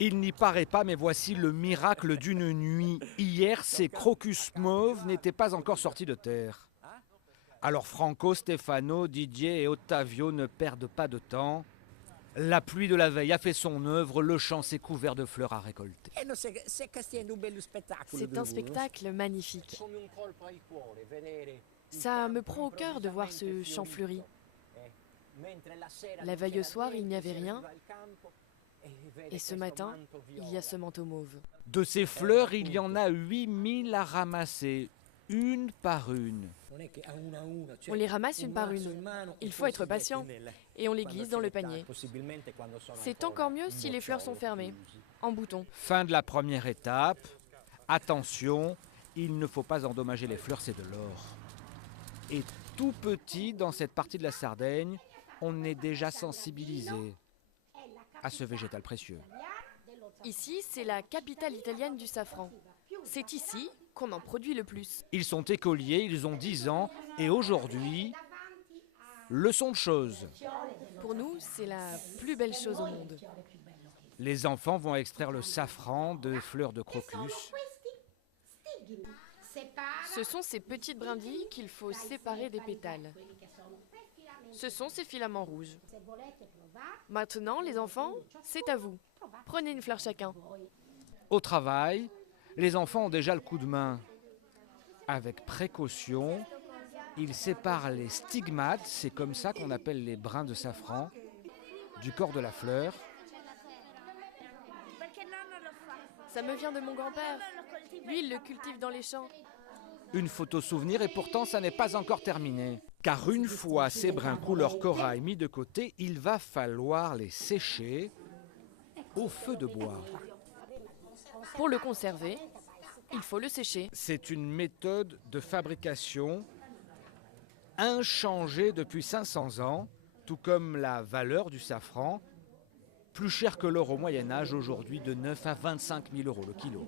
Il n'y paraît pas, mais voici le miracle d'une nuit. Hier, ces crocus mauves n'étaient pas encore sortis de terre. Alors Franco, Stefano, Didier et Ottavio ne perdent pas de temps. La pluie de la veille a fait son œuvre, le champ s'est couvert de fleurs à récolter. C'est un spectacle magnifique. Ça me prend au cœur de voir ce champ fleuri. La veille au soir, il n'y avait rien. Et ce matin, il y a ce manteau mauve. De ces fleurs, il y en a 8000 à ramasser, une par une. On les ramasse une par une. Il faut être patient. Et on les glisse dans le panier. C'est encore mieux si les fleurs sont fermées, en bouton. Fin de la première étape. Attention, il ne faut pas endommager les fleurs, c'est de l'or. Et tout petit, dans cette partie de la Sardaigne, on est déjà sensibilisé à ce végétal précieux. Ici, c'est la capitale italienne du safran. C'est ici qu'on en produit le plus. Ils sont écoliers, ils ont 10 ans, et aujourd'hui, leçon de choses. Pour nous, c'est la plus belle chose au monde. Les enfants vont extraire le safran de fleurs de crocus. Ce sont ces petites brindilles qu'il faut séparer des pétales. Ce sont ces filaments rouges. Maintenant, les enfants, c'est à vous. Prenez une fleur chacun. Au travail, les enfants ont déjà le coup de main. Avec précaution, ils séparent les stigmates, c'est comme ça qu'on appelle les brins de safran, du corps de la fleur. Ça me vient de mon grand-père. Lui, il le cultive dans les champs. Une photo souvenir et pourtant ça n'est pas encore terminé. Car une fois ces brins couleur corail mis de côté, il va falloir les sécher au feu de bois. Pour le conserver, il faut le sécher. C'est une méthode de fabrication inchangée depuis 500 ans, tout comme la valeur du safran, plus cher que l'or au Moyen-Âge, aujourd'hui de 9 à 25 000 euros le kilo.